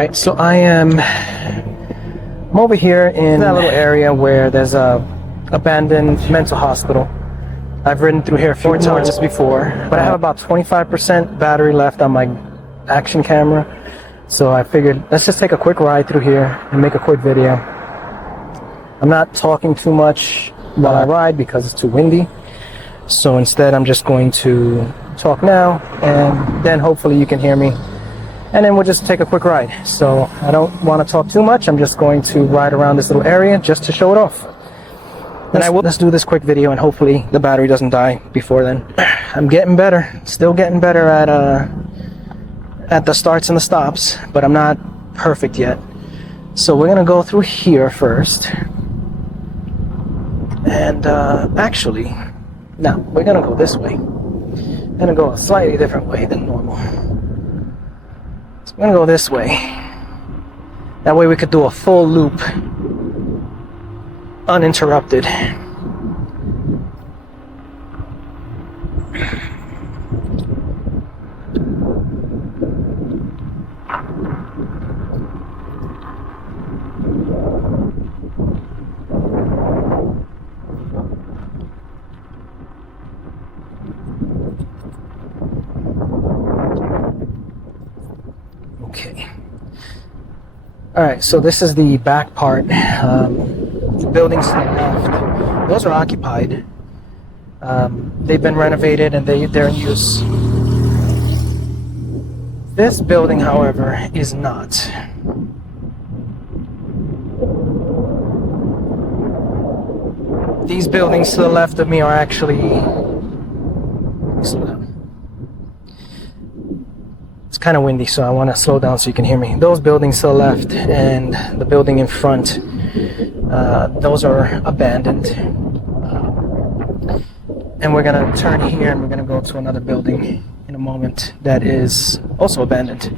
Alright, so I'm over here in that little area where there's a abandoned mental hospital. I've ridden through here a few times before, but I have about 25% battery left on my action camera. So I figured let's just take a quick ride through here and make a quick video. I'm not talking too much while I ride because it's too windy. So instead I'm just going to talk now, and then hopefully you can hear me. And then we'll just take a quick ride. So I don't want to talk too much. I'm just going to ride around this little area just to show it off. And let's do this quick video, and hopefully the battery doesn't die before then. I'm getting better, still getting better at the starts and the stops, but I'm not perfect yet. So we're gonna go through here first. And actually, no, we're gonna go this way. I'm gonna go a slightly different way than normal. So we're gonna go this way. That way we could do a full loop uninterrupted. Okay. All right, so this is the back part. The buildings to the left, those are occupied. They've been renovated and they're in use. This building, however, is not. These buildings to the left of me are actually... Slow down. It's kind of windy, so I want to slow down so you can hear me. Those buildings to the left and the building in front, those are abandoned. And we're going to turn here and we're going to go to another building in a moment that is also abandoned.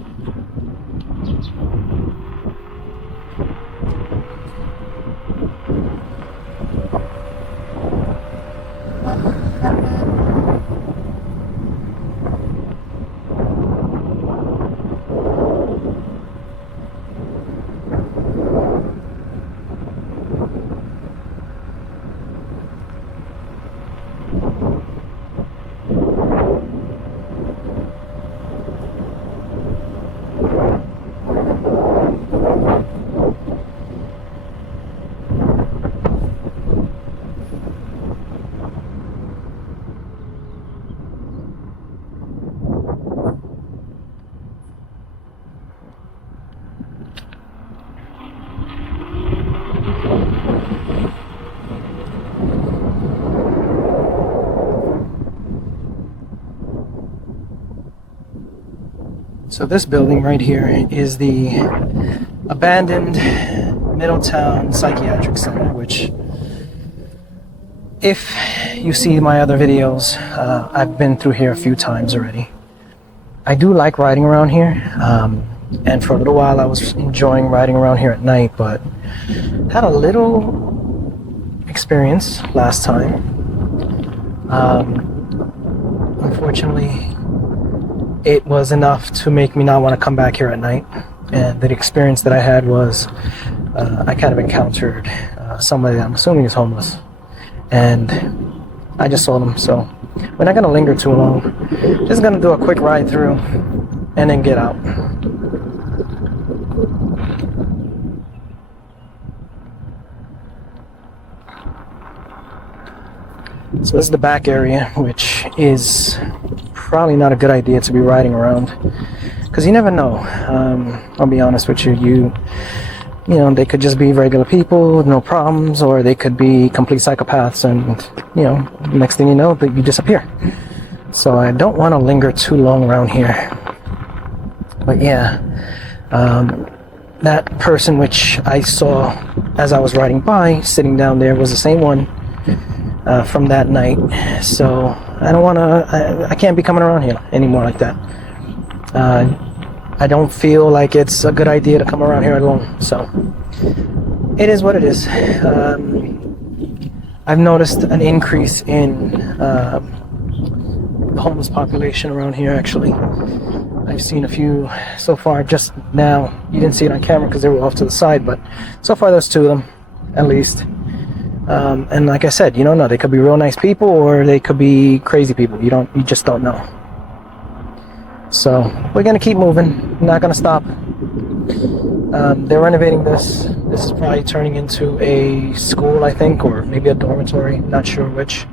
So this building right here is the abandoned Middletown Psychiatric Center, which, if you see my other videos, I've been through here a few times already. I do like riding around here, and for a little while I was enjoying riding around here at night, but had a little experience last time. Unfortunately, it was enough to make me not want to come back here at night. And the experience that I had was I kind of encountered somebody that I'm assuming is homeless, and I just saw them. So we're not going to linger too long. Just going to do a quick ride through and then get out. So this is the back area, which is probably not a good idea to be riding around, because you never know. I'll be honest with you, you know, they could just be regular people with no problems, or they could be complete psychopaths, and you know, next thing you know, you disappear. So I don't want to linger too long around here. But yeah, that person which I saw as I was riding by sitting down there was the same one from that night. So I don't want to, I can't be coming around here anymore like that. I don't feel like it's a good idea to come around here alone. So it is what it is. I've noticed an increase in the homeless population around here, actually. I I've seen a few so far just now. You didn't see it on camera because they were off to the side, but so far there's 2 of them, at least. And like I said, you don't know. They could be real nice people or they could be crazy people. You just don't know. So we're gonna keep moving. Not gonna stop. They're renovating this. This is probably turning into a school, I think, or maybe a dormitory. Not sure which.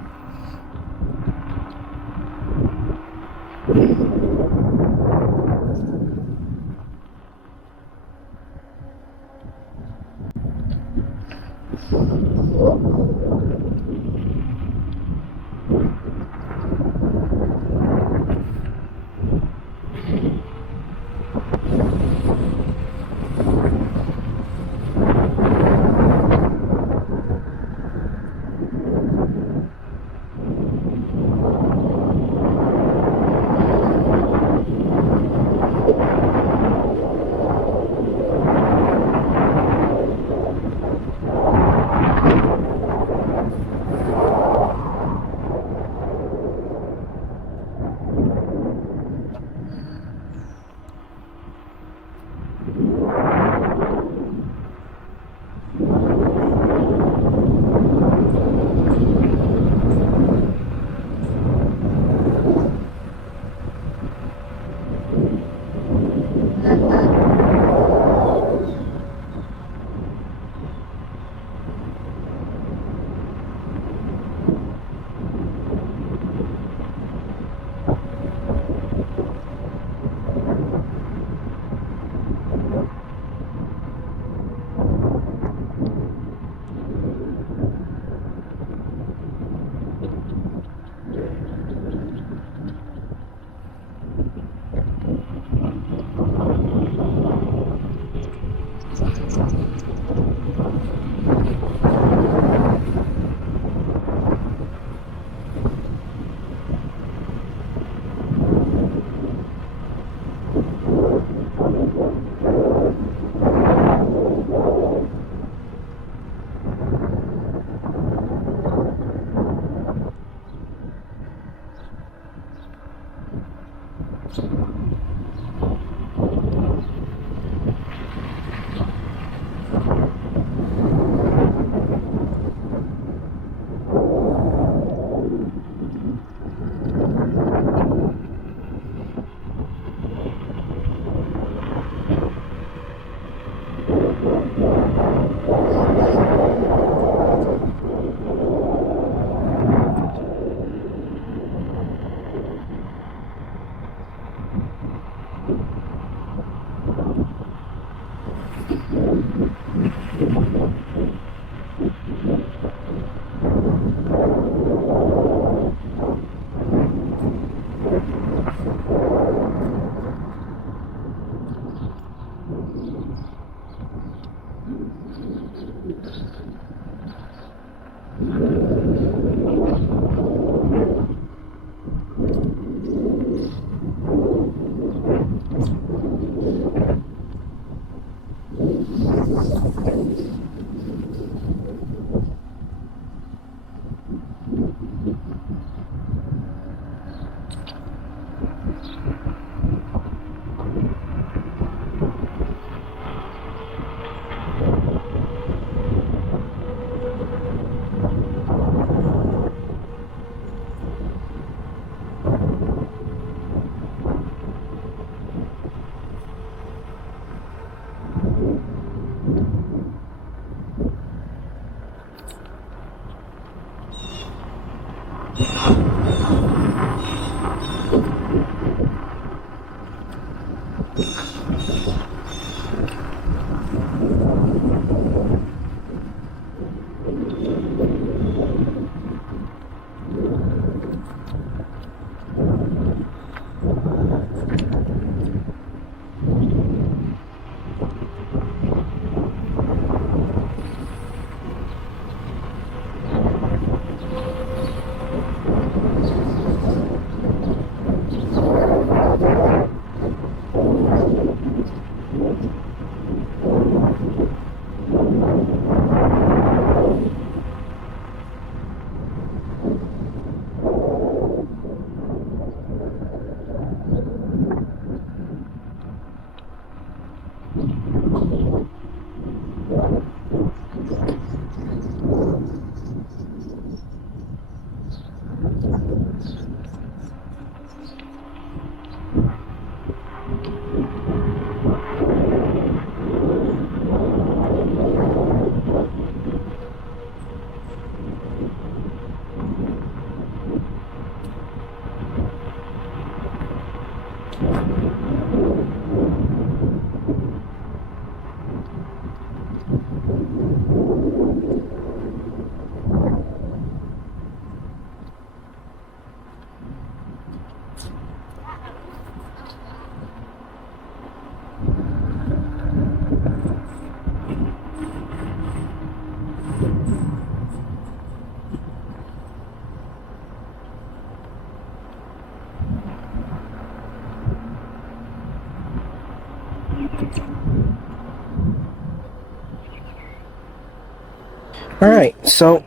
Alright, so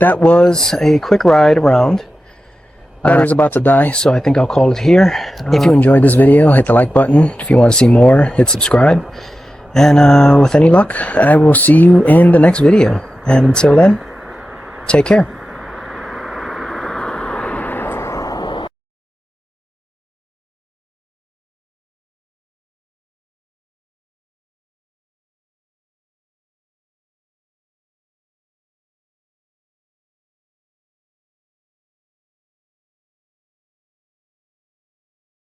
that was a quick ride around. Battery's about to die, so I think I'll call it here. If you enjoyed this video, hit the like button. If you want to see more, hit subscribe. And with any luck, I will see you in the next video. And until then, take care.